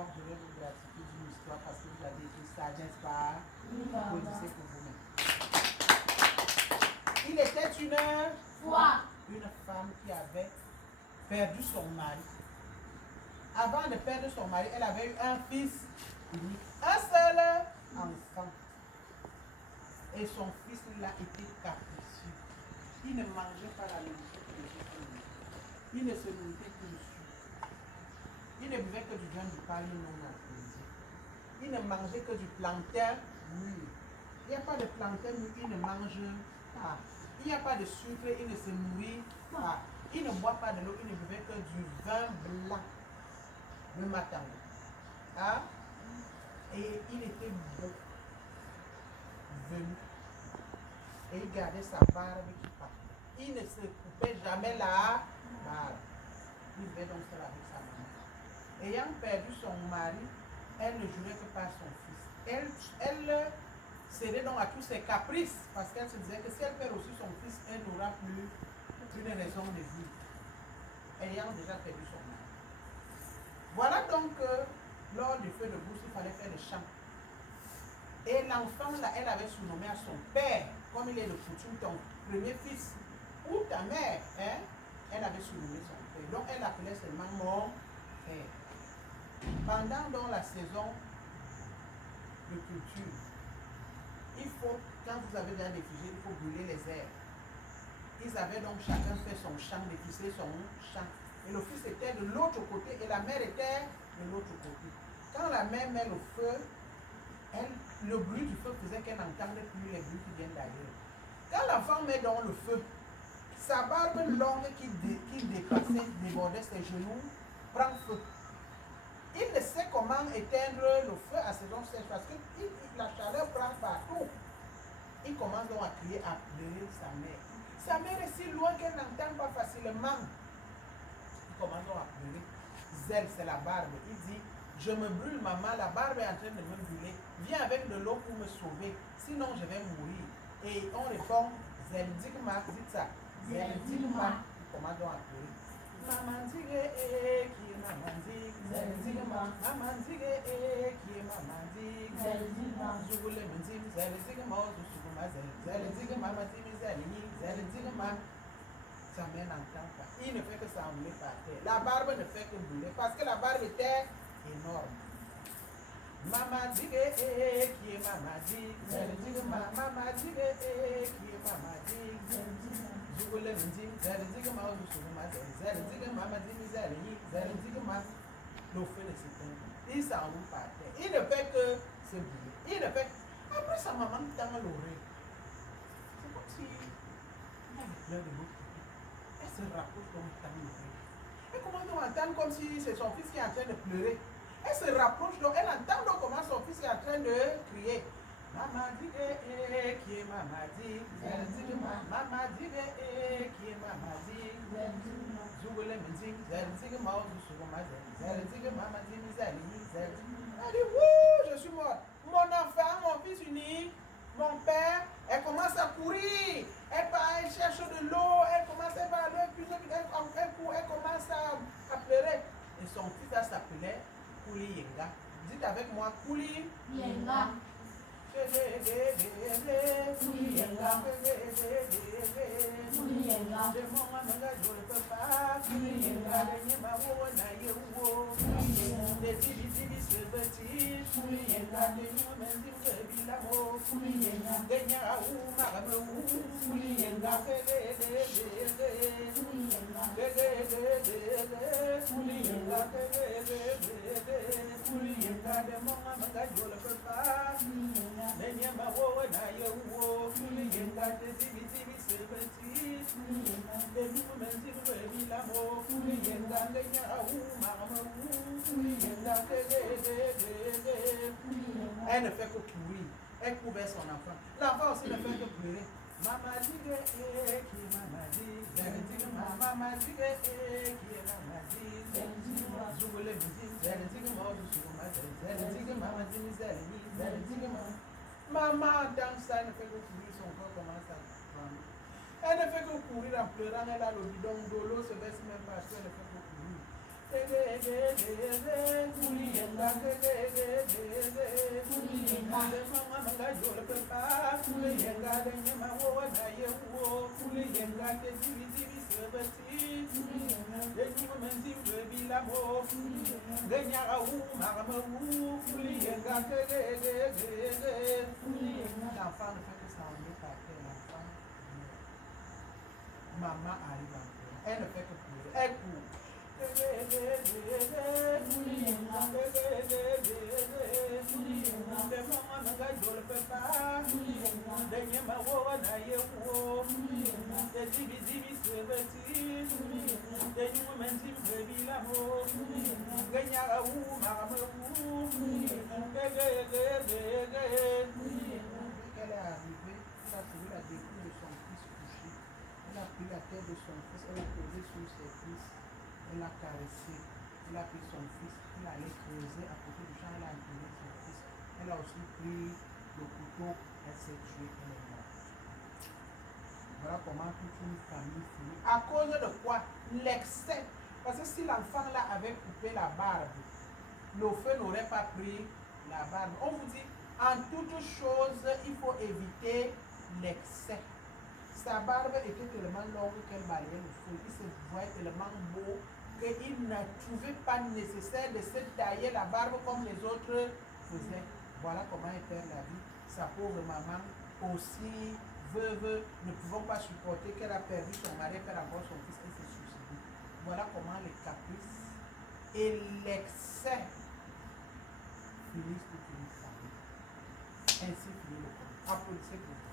Alors, je vais vous gratifier d'une histoire parce que vous avez été sage, n'est-ce pas? Applaudissez pour vous-même. Il était une fois une femme qui avait perdu son mari. Avant de perdre son mari, elle avait eu un fils unique, un seul enfant. Et son fils là était capricieux. Il ne mangeait pas la nourriture que les autres mangeaient. Il ne se nourrissait que du sucre. Il ne buvait que du vin du palme non alcoolisé. Il ne mangeait que du plantain mûr. Il n'y a pas de plantain mûr, il ne mange pas. Il n'y a pas de sucre, il ne se nourrit pas. Il ne boit pas de l'eau, il ne buvait que du vin blanc le matin. Hein? Et il était beau, venu. Et il gardait sa barbe qui partait. Il ne se coupait jamais la barbe. Il vivait donc seul avec sa maman. Ayant perdu son mari, elle ne jouait que par son fils. Elle cédait donc à tous ses caprices parce qu'elle se disait que si elle perd aussi son fils, elle n'aura plus une raison de vivre. Ayant déjà perdu son mari. Voilà donc lors du feu de brousse, il fallait faire le chant. Et l'enfant, là, elle avait surnommé à son père, comme il est de coutume, ton premier fils, ou ta mère, hein, elle avait surnommé son père. Donc elle appelait seulement mon père. Pendant donc la saison de culture, il faut, quand vous avez déjà des fusées, il faut brûler les herbes. Ils avaient donc chacun fait son champ, défisé son champ. Et le fils était de l'autre côté et la mère était de l'autre côté. Quand la mère met le feu, le bruit du feu faisait qu'elle n'entendait plus les bruits qui viennent d'ailleurs. Quand l'enfant met dans le feu, sa barbe longue qui dépassait, débordait ses genoux, prend feu. Il ne sait comment éteindre le feu à saison sèche parce que la chaleur prend partout. Il commence donc à crier, à pleurer sa mère. Sa mère est si loin qu'elle n'entend pas facilement. Il commence donc à pleurer. Zèle, c'est la barbe. Il dit, je me brûle maman, la barbe est en train de me brûler. Viens avec de l'eau pour me sauver, sinon je vais mourir. Et on répond, Zeldigma, dites ça. Zeldigma. Il commence donc à pleurer. Maman dit qui est maman dit, Zeldigma. Maman dit qui est maman dit, Zeldigma. Je voulais me dire, Zeldigma, Zeldigma, maman dit, Zeldigma. Sa mère n'entend pas. Il ne fait que s'enrouler par terre. La barbe ne fait que brûler parce que la barbe était énorme. Maman dit qui est maman dit, maman dit qui est maman dit, je voulais me dire, Zeldigma, maman dit, Zeldigma. Le feu ne s'éteint pas. Il s'enroule par terre. Il ne fait que se brûler. Il ne fait. Après sa maman tend l'oreille. C'est comme si il y a des pleurs de l'autre. Elle se rapproche comme tend l'oreille. Elle commence à entendre comme si c'est son fils qui est en train de pleurer. Elle se rapproche donc, elle entend donc comment son fils est en train de crier. Maman dit qui est maman dit, maman dit qui est maman dit, Zougole me dit, Zeldigma, elle dit, wouh, je suis morte. Mon enfant, mon fils unique, mon père, elle commence à courir. Elle cherche de l'eau, elle commence à aller, puis elle commence à pleurer. Et son fils s'appelait Kouli Yenga. Dites avec moi, Kouli Yenga. Kouli Yenga. Kouli Yenga. De mon amenga, je ne peux pas. Kouli Yenga. De Yema Wona Yewo. Kouli Yenga. De Tibi Tibi Sebeti. Kouli Yenga. De Yumendi Kebilamo. Kouli Yenga. De Nyaou Maramou. Kouli Yenga. Elle ne fait que courir. Elle couvert son enfant. L'enfant aussi ne fait que pleurer. Maman dit qui est maman dit, maman dit qui est maman dit, je voulais me dire, maman dans ça ne fait que courir, son corps commence à prendre. Elle ne fait que courir en pleurant, elle a le bidon de l'eau, se verse même pas, elle ne fait que courir. Kouli Yenga, L'enfant ne fait que s'enlever par terre, l'enfant. Maman arrive encore. Elle ne fait que pleurer. Elle court. Elle est arrivée, elle a trouvé la dépouille de son fils couché. Elle a pris la tête de son fils, elle l'a posée sur ses fils, elle l'a caressé, elle a pris son fils, elle allait creuser à côté du champ, elle a enterré son fils. Elle a aussi pris le couteau, elle s'est tuée, elle est morte. Voilà comment toute une famille finit. À cause de quoi? L'excès. Parce que si l'enfant là avait coupé la barbe, le feu n'aurait pas pris la barbe. On vous dit, en toute chose, il faut éviter l'excès. Sa barbe était tellement longue qu'elle balayait le feu. Il se voyait tellement beau qu'il ne trouvait pas nécessaire de se tailler la barbe comme les autres faisaient. Voilà comment elle perd la vie. Sa pauvre maman, aussi veuve, ne pouvant pas supporter qu'elle a perdu son mari, qu'elle a encore son fils, elle s'est suicidée. Voilà comment les caprices et l'excès finissent toute une famille. Ainsi finit le conte. Applaudissez pour vous.